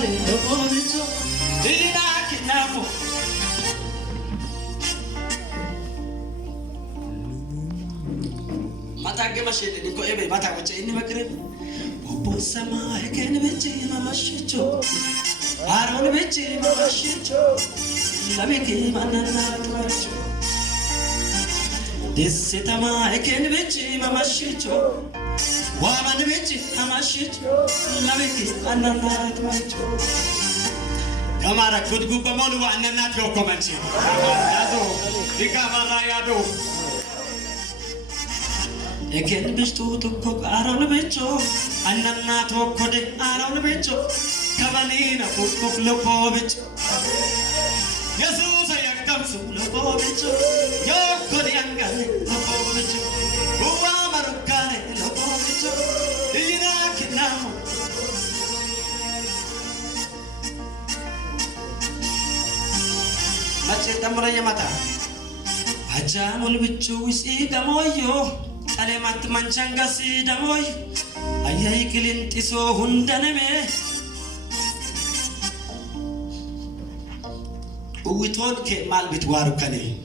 marukkare lobovicho ina kinamo mata gema shede niko ebe mata wacha ini makre obo sama eken bechi mamashicho aron bechi mamashicho labeke manana twacho desitama eken bechi mamashicho waman bechi mamashicho labeke manana twacho kamara kudguba molu wa anana tro komanchi yazo dikabara yado eken bishtu tukko aron becho anana tokko de aron becho kamalina kukuk lopo becho Jesus ayakam su lopo becho yokko de angale lopo becho uwa marukkare lopo becho ina kinamo mache tamraya mata ajamul becho isi gamoyo Alemat manchanga si damoy ayay kilintiso hundaneme uitod ke malbit waru kane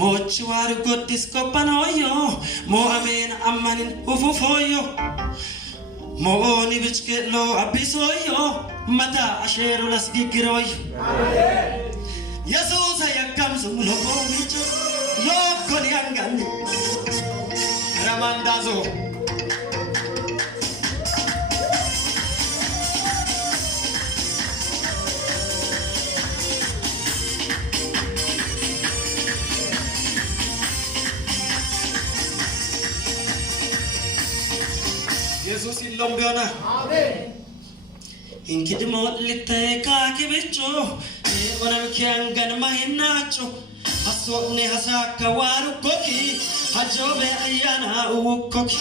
moch waru godis kopanoyo mo amen amanin ufufoyo mo oni bichke lo abisoyo mata asheru las gigiroy Jesus ayakam sumulo bomicho yo koni angani Ramandazo Jesus illombiona amen inkidimo litte ka kibicho onam kiangan mahinacho asone hasaka waru koki hajobe ayana ukoki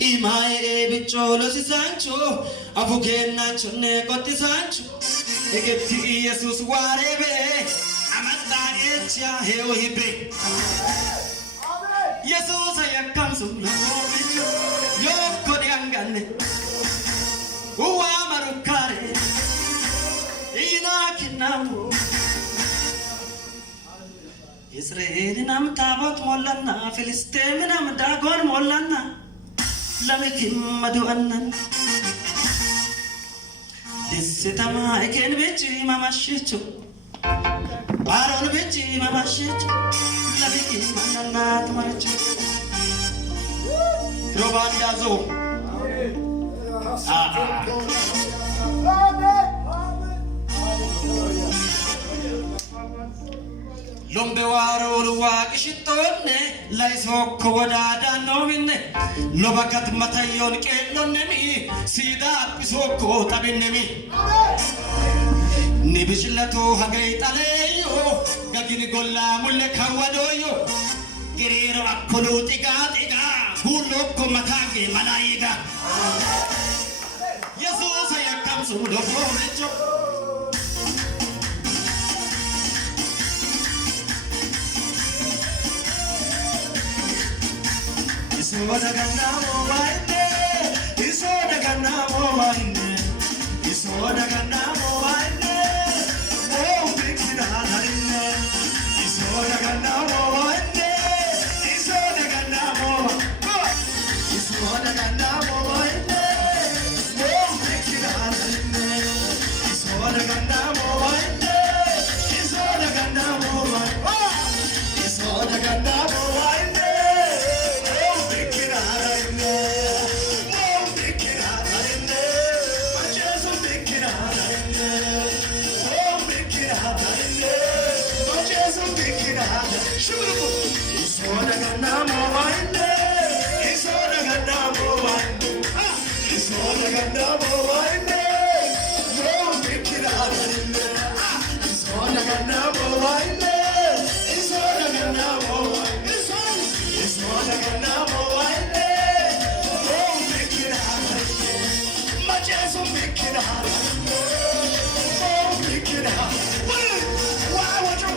imae bicholo si sancho abugena chone koti sancho egeti Jesus warebe amata echa heo hibe Jesus ayakam sumlo bicho yoko de angane uwa marukare ina kinamu Israel nam tabot molana Filistin nam dagon molana lamikim madu annan desitama eken bechi mamashicho baron bechi mamashicho lamikim anana tmarcho robandazo Lombe waro luwa kishitone laisokko wadada nomine lobakat matayon kelonemi sida pisokko tabinemi nibishlato hagay taleyo gagini golla mulle kawadoyo giriro akkolo tiga hulokko matage malaiga Jesus ayakam sulo bomecho Isoda ganamo baite, isoda ganamo